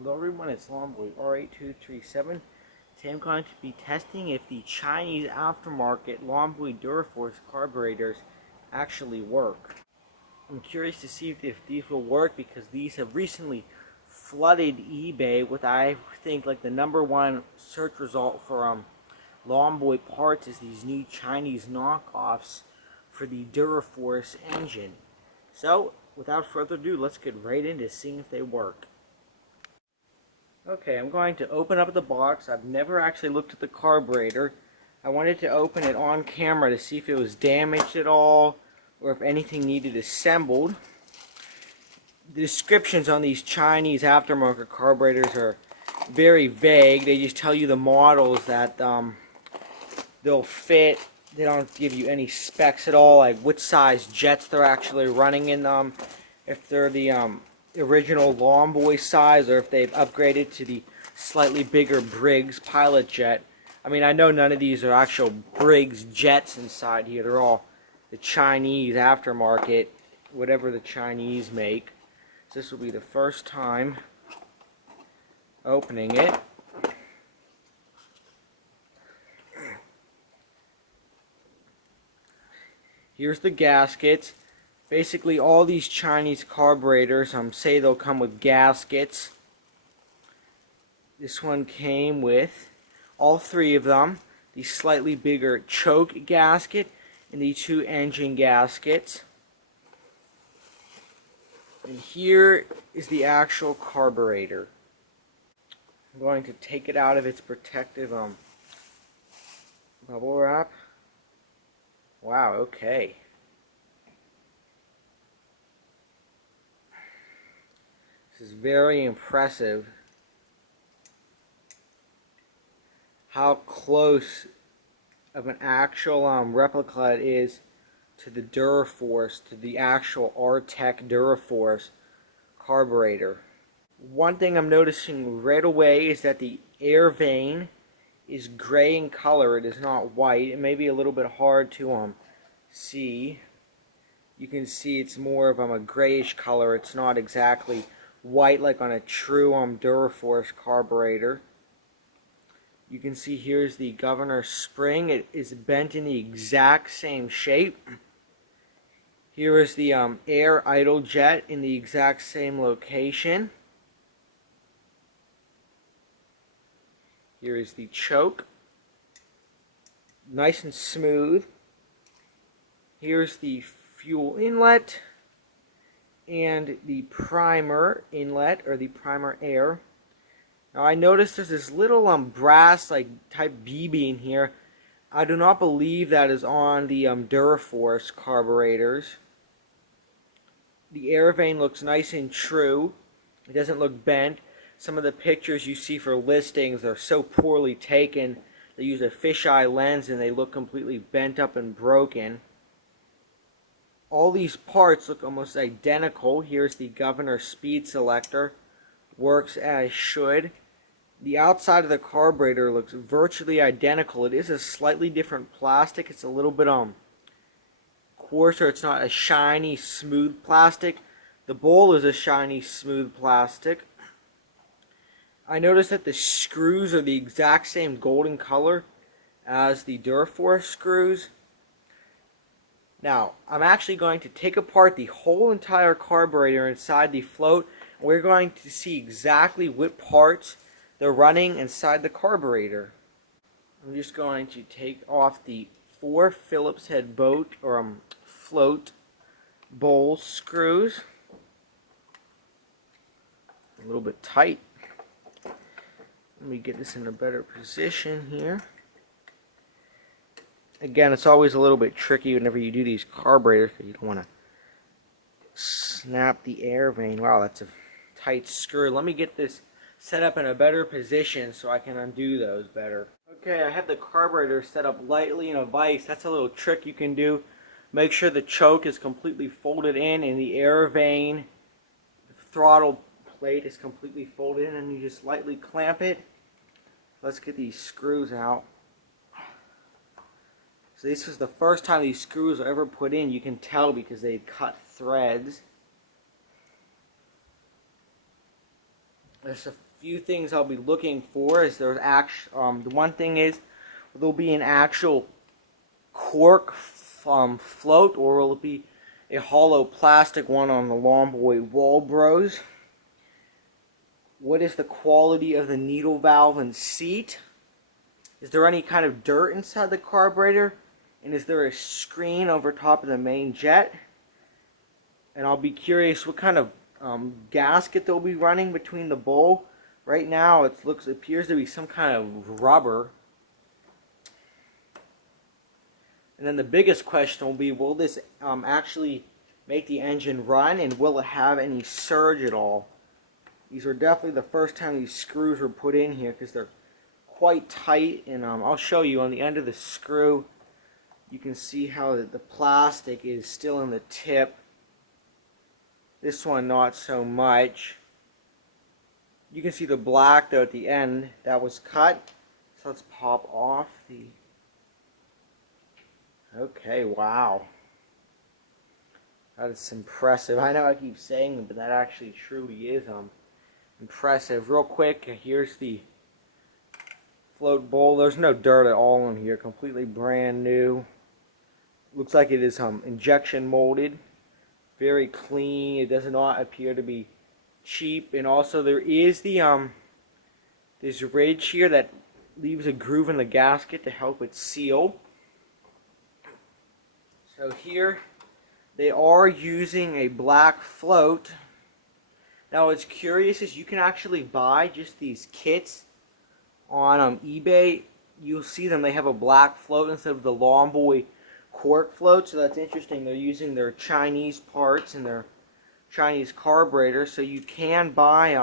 Hello everyone, it's Longboy R8237. Today I'm going to be testing if the Chinese aftermarket Longboy Duraforce carburetors actually work. I'm curious to see if these will work because these have recently flooded eBay with, I think, like the #1 search result for Longboy parts is these new Chinese knockoffs for the Duraforce engine. So, without further ado, let's get right into seeing if they work. Okay, I'm going to open up the box. I've never actually looked at the carburetor. I wanted to open it on camera to see if it was damaged at all or if anything needed assembled. The descriptions on these Chinese aftermarket carburetors are very vague. They just tell you the models that they'll fit. They don't give you any specs at all, like what size jets they're actually running in them, if they're the original Longboy size or if they've upgraded to the slightly bigger Briggs pilot jet. I mean, I know none of these are actual Briggs jets inside here. They're all the Chinese aftermarket, whatever the Chinese make. So this will be the first time opening it. Here's the gaskets. Basically, all these Chinese carburetors say they'll come with gaskets. This one came with all three of them. The slightly bigger choke gasket and the two engine gaskets. And here is the actual carburetor. I'm going to take it out of its protective bubble wrap. Wow, okay. This is very impressive how close of an actual replica it is to the Duraforce, to the actual R-Tech Duraforce carburetor. One thing I'm noticing right away is that the air vane is gray in color. It is not white. It may be a little bit hard to see. You can see it's more of a grayish color. It's not exactly white like on a true Duraforce carburetor. You can see here's the governor spring. It is bent in the exact same shape. Here is the air idle jet in the exact same location. Here is the choke. Nice and smooth. Here's the fuel inlet and the primer inlet, or the primer air. Now I noticed there's this little brass like type BB in here. I do not believe that is on the Duraforce carburetors. The air vane looks nice and true. It doesn't look bent. Some of the pictures you see for listings are so poorly taken. They use a fisheye lens and they look completely bent up and broken. All these parts look almost identical. Here's the governor speed selector. Works as should. The outside of the carburetor looks virtually identical. It is a slightly different plastic. It's a little bit coarser. It's not a shiny, smooth plastic. The bowl is a shiny, smooth plastic. I noticed that the screws are the exact same golden color as the Duraforce screws. Now, I'm actually going to take apart the whole entire carburetor inside the float. We're going to see exactly what parts they're running inside the carburetor. I'm just going to take off the 4 Phillips head boat or float bowl screws. A little bit tight. Let me get this in a better position here. Again, it's always a little bit tricky whenever you do these carburetors because you don't want to snap the air vane. Wow, that's a tight screw. Let me get this set up in a better position so I can undo those better. Okay, I have the carburetor set up lightly in a vise. That's a little trick you can do. Make sure the choke is completely folded in and the air vane, the throttle plate is completely folded in, and you just lightly clamp it. Let's get these screws out. So this was the first time these screws were ever put in. You can tell because they cut threads. there's a few things I'll be looking for. Is there's the one thing is, there'll be an actual cork float, or will it be a hollow plastic one on the Longboy wall bros? What is the quality of the needle valve and seat? Is there any kind of dirt inside the carburetor? And is there a screen over top of the main jet? And I'll be curious what kind of gasket they'll be running between the bowl. Right now it appears to be some kind of rubber. And then the biggest question will be, will this actually make the engine run, and will it have any surge at all? These were definitely the first time these screws were put in here, because they're quite tight, and I'll show you on the end of the screw. You can see how the plastic is still in the tip. This one not so much. You can see the black though at the end that was cut. So let's pop off the... Okay, wow. That is impressive. I know I keep saying it, but that actually truly is impressive. Real quick, here's the float bowl. There's no dirt at all in here. Completely brand new. Looks like it is injection molded. Very clean. It does not appear to be cheap. And also there is the this ridge here that leaves a groove in the gasket to help it seal. So here they are using a black float. Now what's curious is you can actually buy just these kits on eBay. You'll see them, they have a black float instead of the Longboy cork float, so that's interesting. They're using their Chinese parts and their Chinese carburetor, so you can buy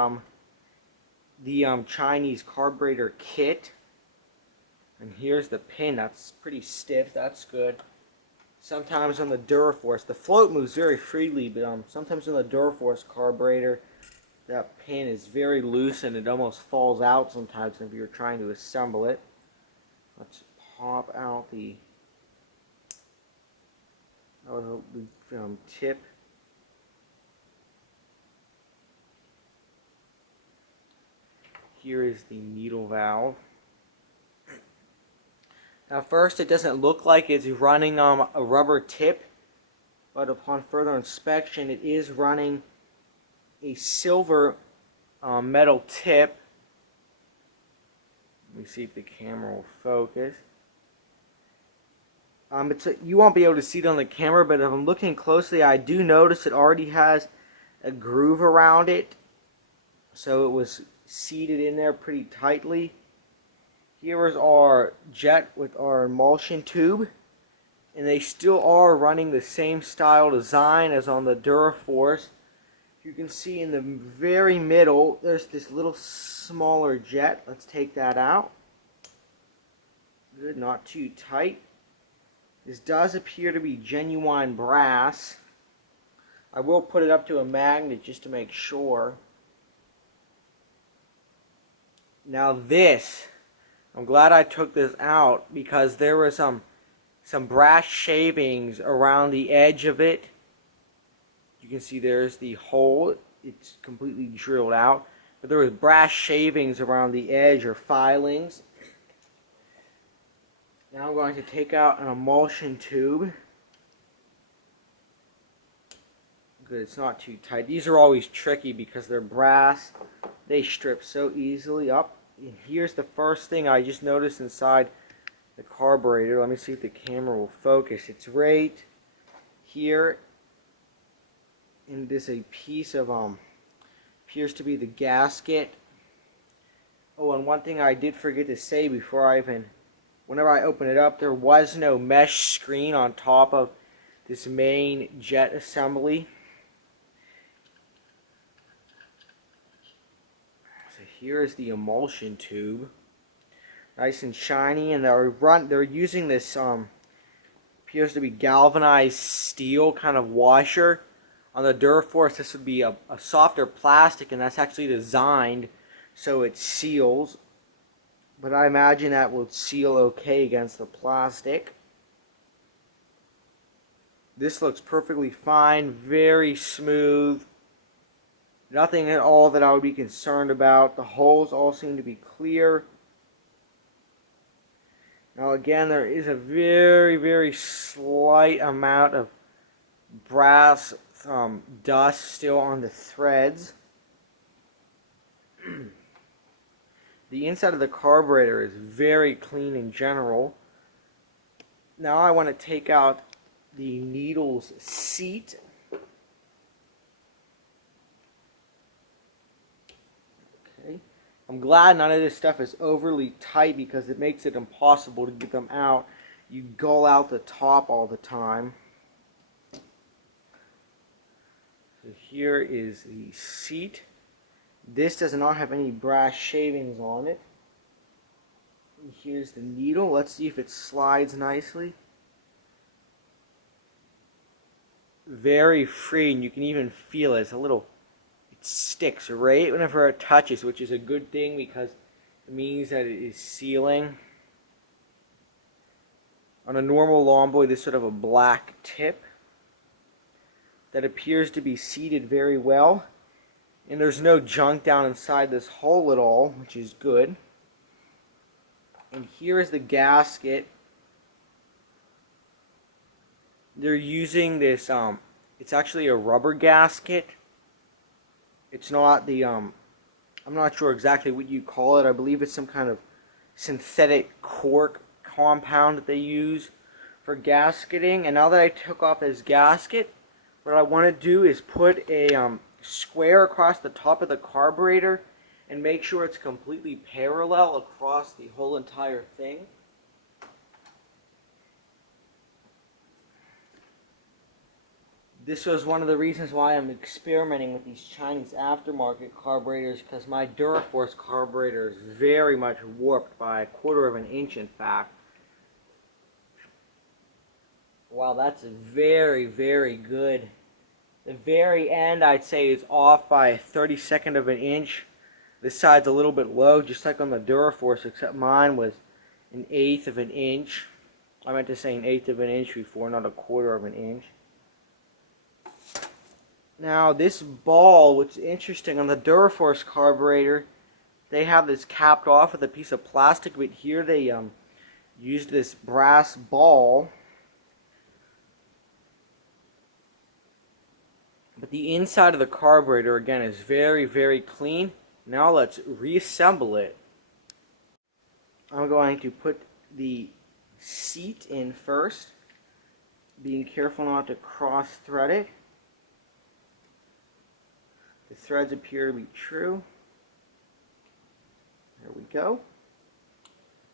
the Chinese carburetor kit. And here's the pin. That's pretty stiff. That's good. Sometimes on the Dura, the float moves very freely, but sometimes on the Dura carburetor, that pin is very loose and it almost falls out sometimes if you're trying to assemble it. Let's pop out the tip. Here is the needle valve. Now first it doesn't look like it's running a rubber tip, but upon further inspection it is running a silver metal tip. Let me see if the camera will focus. You won't be able to see it on the camera, but if I'm looking closely, I do notice it already has a groove around it. So it was seated in there pretty tightly. Here is our jet with our emulsion tube. And they still are running the same style design as on the Dura. You can see in the very middle, there's this little smaller jet. Let's take that out. Good, not too tight. This does appear to be genuine brass. I will put it up to a magnet just to make sure. Now this, I'm glad I took this out because there were some brass shavings around the edge of it. You can see there's the hole. It's completely drilled out. But there was brass shavings around the edge or filings. Now I'm going to take out an emulsion tube. Good, it's not too tight. These are always tricky because they're brass. They strip so easily up. And here's the first thing I just noticed inside the carburetor. Let me see if the camera will focus. It's right here. And this a piece of appears to be the gasket. Oh, and one thing I did forget to say before whenever I open it up, there was no mesh screen on top of this main jet assembly. So here is the emulsion tube, nice and shiny, and they're using this appears to be galvanized steel kind of washer. On the Dura, this would be a softer plastic, and that's actually designed so it seals. But I imagine that will seal okay against the plastic. This looks perfectly fine, very smooth. Nothing at all that I would be concerned about. The holes all seem to be clear. Now again, there is a very, very slight amount of brass dust still on the threads. The inside of the carburetor is very clean in general. Now I want to take out the needle's seat. Okay. I'm glad none of this stuff is overly tight because it makes it impossible to get them out. You gull out the top all the time. So here is the seat. This does not have any brass shavings on it. And here's the needle. Let's see if it slides nicely. Very free, and you can even feel it. It's a little, it sticks right whenever it touches, which is a good thing because it means that it is sealing. On a normal lawn boy, this sort of a black tip that appears to be seated very well. And there's no junk down inside this hole at all, which is good. And here is the gasket. They're using this, it's actually a rubber gasket. It's not the, I'm not sure exactly what you call it. I believe it's some kind of synthetic cork compound that they use for gasketing. And now that I took off this gasket, what I want to do is put a square across the top of the carburetor and make sure it's completely parallel across the whole entire thing. This was one of the reasons why I'm experimenting with these Chinese aftermarket carburetors, because my Duraforce carburetor is very much warped by 1/4 of an inch, in fact. Wow, that's very, very good. The very end, I'd say, is off by a 32nd of an inch. This side's a little bit low, just like on the Duraforce, except mine was 1/8 of an inch. I meant to say 1/8 of an inch before, not 1/4 of an inch. Now, this ball, which is interesting, on the Duraforce carburetor, they have this capped off with a piece of plastic, but here they used this brass ball. But the inside of the carburetor, again, is very, very clean. Now let's reassemble it. I'm going to put the seat in first, being careful not to cross-thread it. The threads appear to be true. There we go.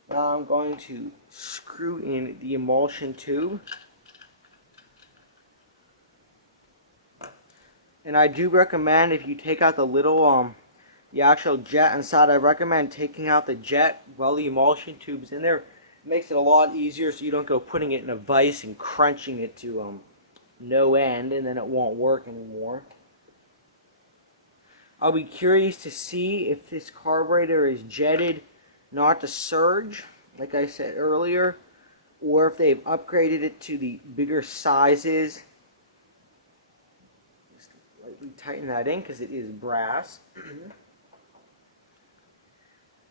Now I'm going to screw in the emulsion tube. And I do recommend, if you take out the little, the actual jet inside, I recommend taking out the jet while the emulsion tube's in there. It makes it a lot easier so you don't go putting it in a vise and crunching it to no end, and then it won't work anymore. I'll be curious to see if this carburetor is jetted not to surge, like I said earlier, or if they've upgraded it to the bigger sizes. We tighten that in because it is brass.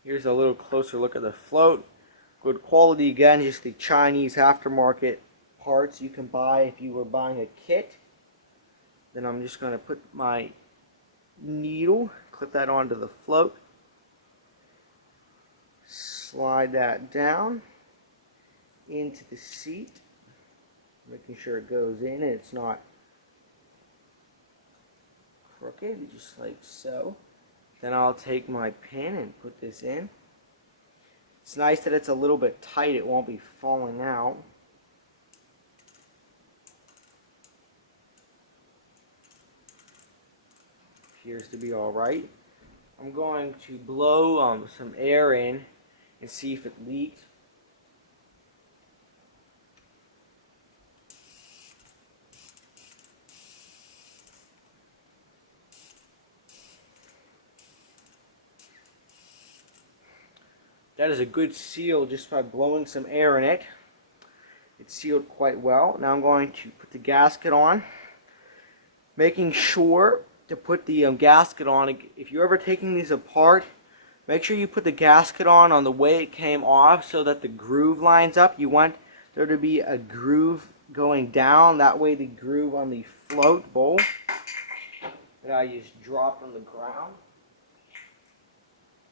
Here's a little closer look at the float. Good quality again, just the Chinese aftermarket parts you can buy if you were buying a kit. Then I'm just going to put my needle, clip that onto the float, slide that down into the seat, making sure it goes in and it's not crooked, just like so. Then I'll take my pin and put this in. It's nice that it's a little bit tight, it won't be falling out. Appears to be alright. I'm going to blow some air in and see if it leaks. That is a good seal just by blowing some air in it. It's sealed quite well. Now I'm going to put the gasket on, making sure to put the gasket on. If you're ever taking these apart, make sure you put the gasket on the way it came off so that the groove lines up. You want there to be a groove going down. That way the groove on the float bowl that I just dropped on the ground.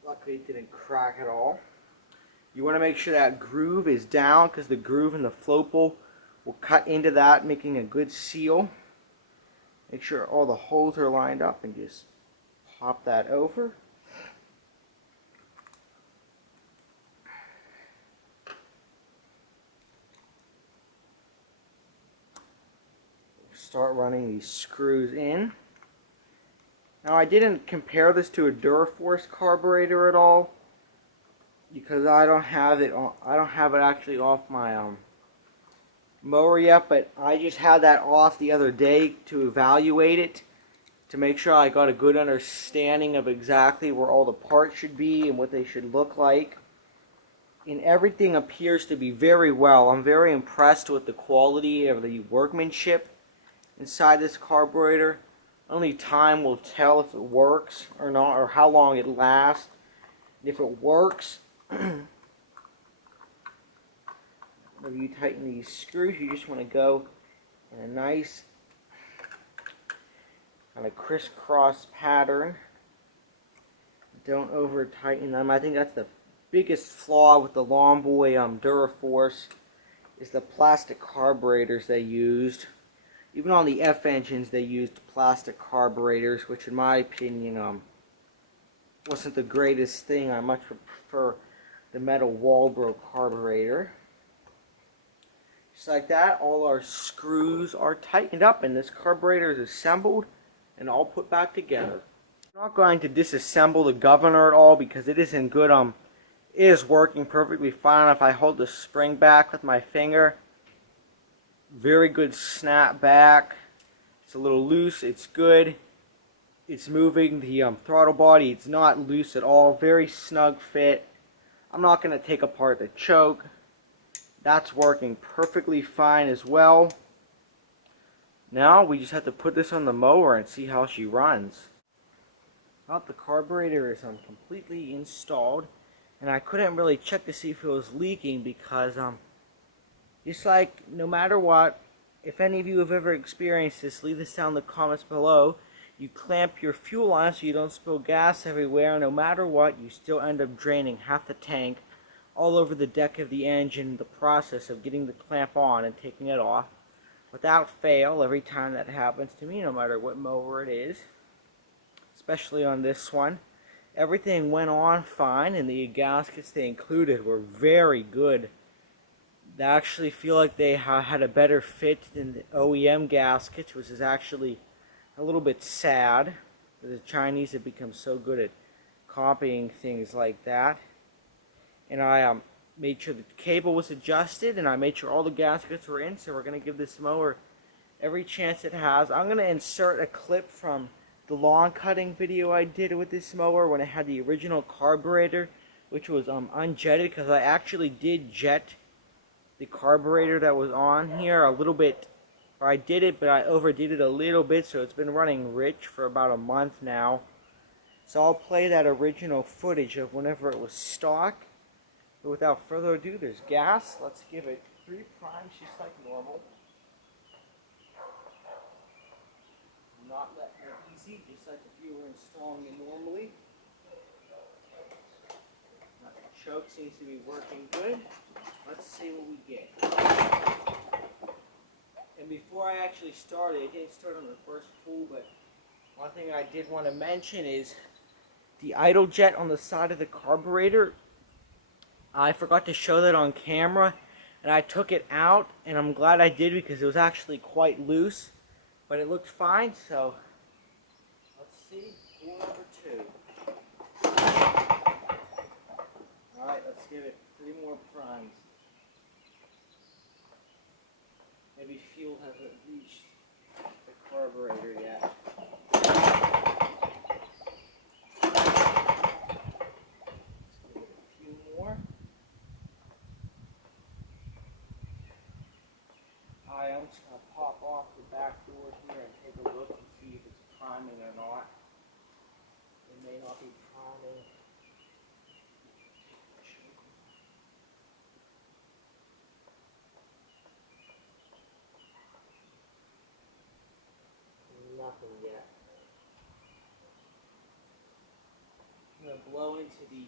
Luckily it didn't crack at all. You want to make sure that groove is down because the groove in the float bowl will cut into that, making a good seal. Make sure all the holes are lined up and just pop that over. Start running these screws in. Now I didn't compare this to a Dura carburetor at all because I don't have it actually off my mower yet, but I just had that off the other day to evaluate it to make sure I got a good understanding of exactly where all the parts should be and what they should look like. And everything appears to be very well. I'm very impressed with the quality of the workmanship inside this carburetor. Only time will tell if it works or not, or how long it lasts. If it works, whenever you tighten these screws, you just want to go in a nice kind of crisscross pattern. Don't over tighten them. I think that's the biggest flaw with the Longboy Duraforce is the plastic carburetors they used. Even on the F engines they used plastic carburetors, which in my opinion wasn't the greatest thing. I much prefer the metal Walbro carburetor. Just like that, all our screws are tightened up and this carburetor is assembled and all put back together. I'm not going to disassemble the governor at all because it is in good it is working perfectly fine. If I hold the spring back with my finger, very good snap back. It's a little loose, it's good. It's moving the throttle body, it's not loose at all. Very snug fit. I'm not going to take apart the choke. That's working perfectly fine as well. Now we just have to put this on the mower and see how she runs. Well, the carburetor is completely installed, and I couldn't really check to see if it was leaking because just like no matter what, if any of you have ever experienced this, leave this down in the comments below. You clamp your fuel on so you don't spill gas everywhere. No matter what, you still end up draining half the tank all over the deck of the engine in the process of getting the clamp on and taking it off. Without fail, every time that happens to me, no matter what mower it is, especially on this one, everything went on fine and the gaskets they included were very good. They actually feel like they had a better fit than the OEM gaskets, which is actually a little bit sad. The Chinese have become so good at copying things like that. And I made sure the cable was adjusted, and I made sure all the gaskets were in, so we're going to give this mower every chance it has. I'm going to insert a clip from the lawn cutting video I did with this mower when it had the original carburetor, which was unjetted, because I actually did jet the carburetor that was on here a little bit, or I did it, but I overdid it a little bit, so it's been running rich for about a month now. So I'll play that original footage of whenever it was stock. But without further ado, there's gas. Let's give it 3 primes just like normal. Not letting her easy, just like if you were installing it normally. Now the choke seems to be working good. Let's see what we get. And before I actually started, it didn't start on the first pull, but one thing I did want to mention is the idle jet on the side of the carburetor. I forgot to show that on camera, and I took it out, and I'm glad I did because it was actually quite loose, but it looked fine. So let's see, pull number 2. Alright, let's give it 3 more primes. Maybe fuel hasn't reached the carburetor yet. Let's give it a few more. I'm just going to pop off the back door here and take a look and see if it's priming or not. nothing yet. I'm going to blow into the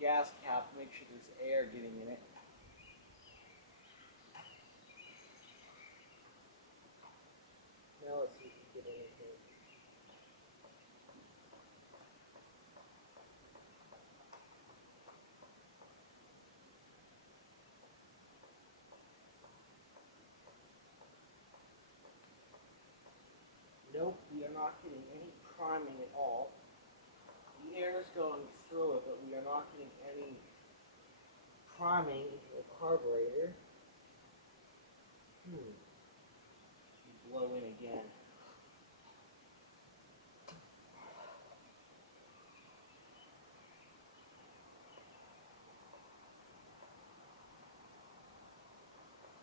gas cap to make sure there's air getting in it. Now let's see if we get anything. Nope, we are not getting any priming at all. The air is going through it, but we are not getting any priming into the carburetor. Blow in again.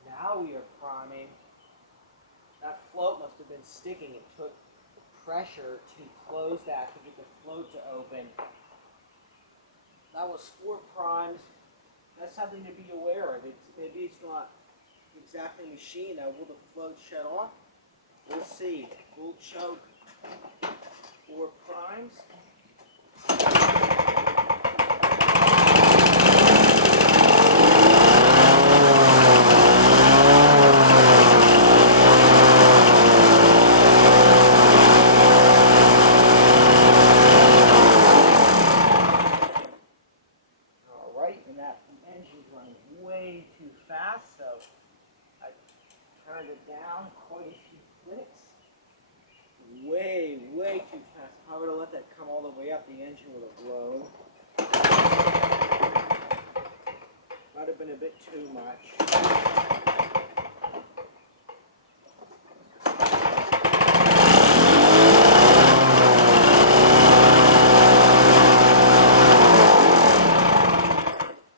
Now we are priming. That float must have been sticking. It took pressure to close that to get the float to open. That was 4 primes. That's something to be aware of. Maybe it's not exactly machined. Now, will the float shut off? We'll see. Full choke, 4 primes. Alright, and that engine's running way too fast, so I turned it down quite a few clicks. Way too fast. If I would have let that come all the way up, the engine would have blown. Might have been a bit too much. I'm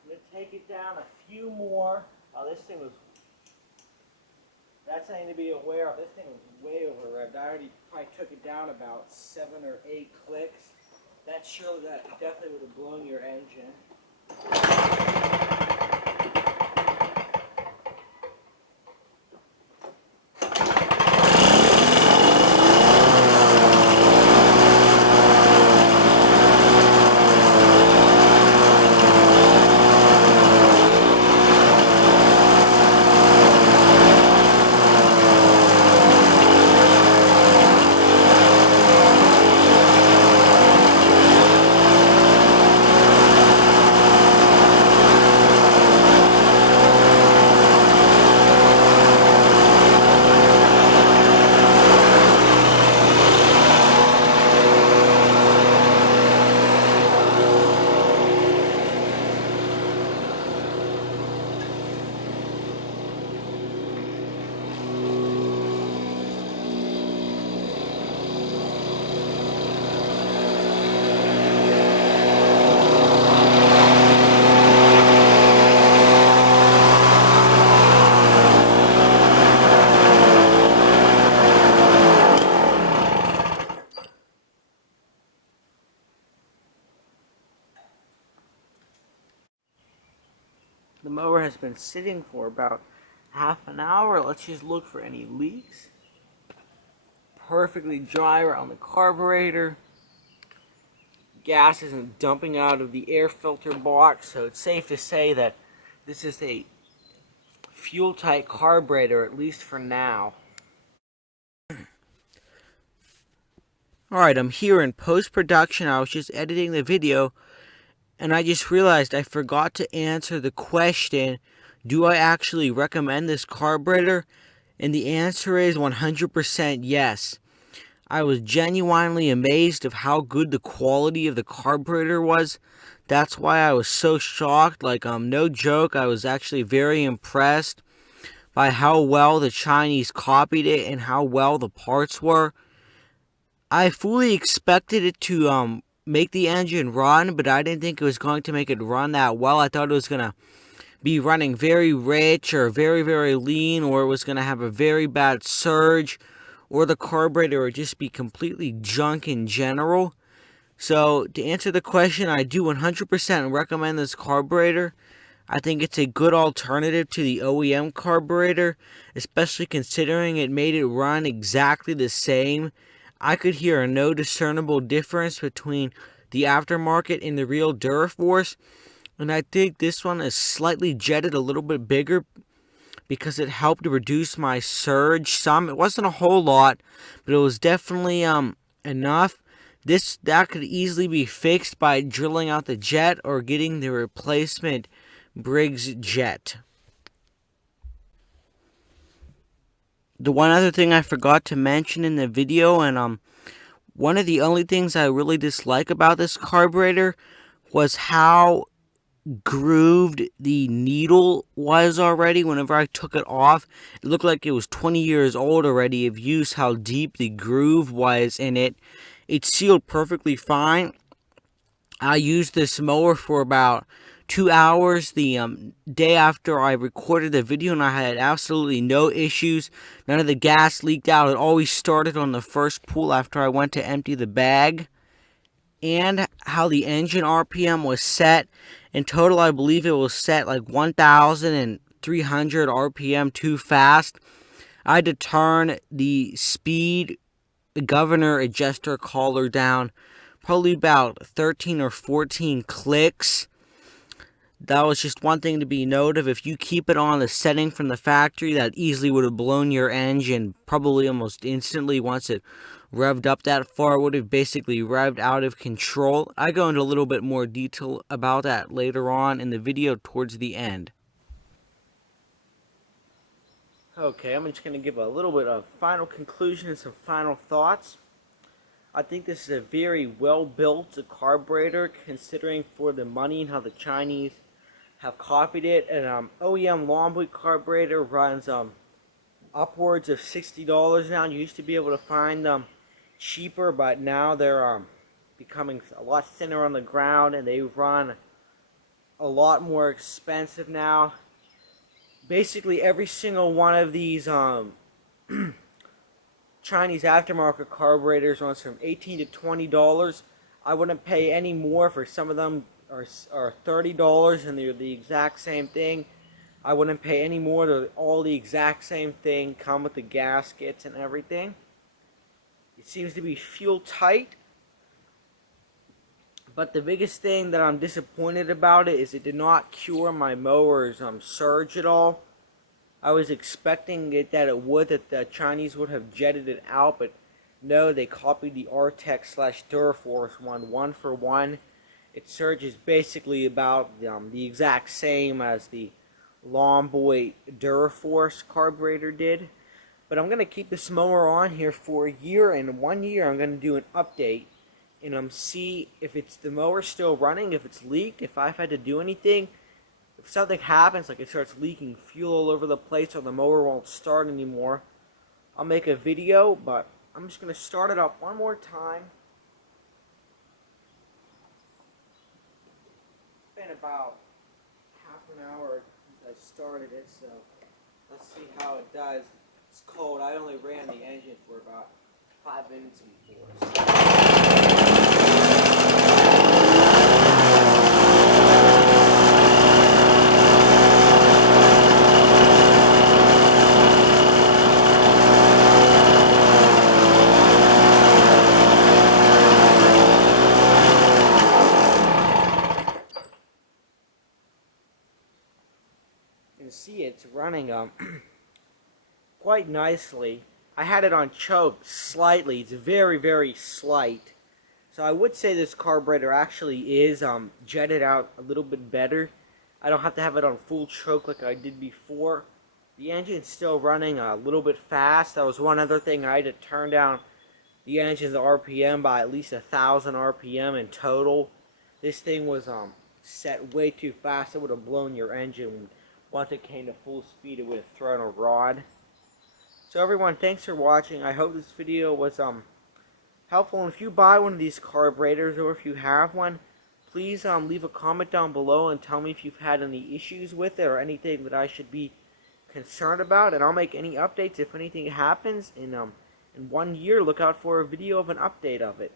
going to take it down a few more. Oh, this thing was... That's something to be aware of. This thing was way over revved. I already probably took it down about 7 or 8 clicks. That definitely would have blown your engine. The mower has been sitting for about half an hour. Let's just look for any leaks. Perfectly dry around the carburetor. Gas isn't dumping out of the air filter box, so it's safe to say that this is a fuel-tight carburetor, at least for now. Alright, I'm here in post-production. I was just editing the video, and I just realized I forgot to answer the question, do I actually recommend this carburetor? And the answer is 100% yes. I was genuinely amazed of how good the quality of the carburetor was. That's why I was so shocked. Like, no joke, I was actually very impressed by how well the Chinese copied it and how well the parts were. I fully expected it to make the engine run, but I didn't think it was going to make it run that well. I thought it was going to be running very rich or very lean, or it was going to have a very bad surge, or the carburetor would just be completely junk in general. So to answer the question, I do 100% recommend this carburetor. I think it's a good alternative to the OEM carburetor, especially considering it made it run exactly the same. I could hear no discernible difference between the aftermarket and the real Duraforce, and I think this one is slightly jetted a little bit bigger because it helped to reduce my surge some. It wasn't a whole lot, but it was definitely enough. That could easily be fixed by drilling out the jet or getting the replacement Briggs jet. The one other thing I forgot to mention in the video, and one of the only things I really dislike about this carburetor was how grooved the needle was already. Whenever I took it off, it looked like it was 20 years old already of use, how deep the groove was in it. It sealed perfectly fine. I used this mower for about 2 hours the day after I recorded the video, and I had absolutely no issues. None of the gas leaked out. It always started on the first pull after I went to empty the bag. And how the engine RPM was set. In total, I believe it was set like 1,300 RPM too fast. I had to turn the speed governor adjuster collar down probably about 13 or 14 clicks. That was just one thing to be noted. If you keep it on the setting from the factory, that easily would have blown your engine probably almost instantly. Once it revved up that far, it would have basically revved out of control. I go into a little bit more detail about that later on in the video towards the end. Okay, I'm just going to give a little bit of final conclusion and some final thoughts. I think this is a very well built carburetor considering for the money and how the Chinese have copied it. An OEM Longboy carburetor runs upwards of $60 now. You used to be able to find them cheaper, but now they're becoming a lot thinner on the ground, and they run a lot more expensive now. Basically, every single one of these Chinese aftermarket carburetors runs from $18 to $20. I wouldn't pay any more for some of them are $30 and they're the exact same thing. I wouldn't pay any more. They're all the exact same thing, come with the gaskets and everything. It seems to be fuel tight. But the biggest thing that I'm disappointed about it is it did not cure my mower's surge at all. I was expecting that it would, that the Chinese would have jetted it out, but no, they copied the Artex/Duraforce one for one. Its surge is basically about the exact same as the Longboy Duraforce carburetor did. But I'm going to keep this mower on here for a year, and in 1 year I'm going to do an update and see if it's the mower still running, if it's leaked, if I've had to do anything. If something happens, like it starts leaking fuel all over the place or the mower won't start anymore, I'll make a video, but I'm just going to start it up one more time. It's been about half an hour since I started it, so let's see how it does. It's cold. I only ran the engine for about 5 minutes before. You can see it's running quite nicely. I had it on choke slightly. It's very, very slight. So I would say this carburetor actually is jetted out a little bit better. I don't have to have it on full choke like I did before. The engine's still running a little bit fast. That was one other thing. I had to turn down the engine's RPM by at least 1,000 RPM in total. This thing was set way too fast. It would have blown your engine. Once it came to full speed, it would have thrown a rod. So everyone, thanks for watching. I hope this video was helpful. And if you buy one of these carburetors, or if you have one, please leave a comment down below and tell me if you've had any issues with it or anything that I should be concerned about. And I'll make any updates if anything happens. In 1 year, look out for a video of an update of it.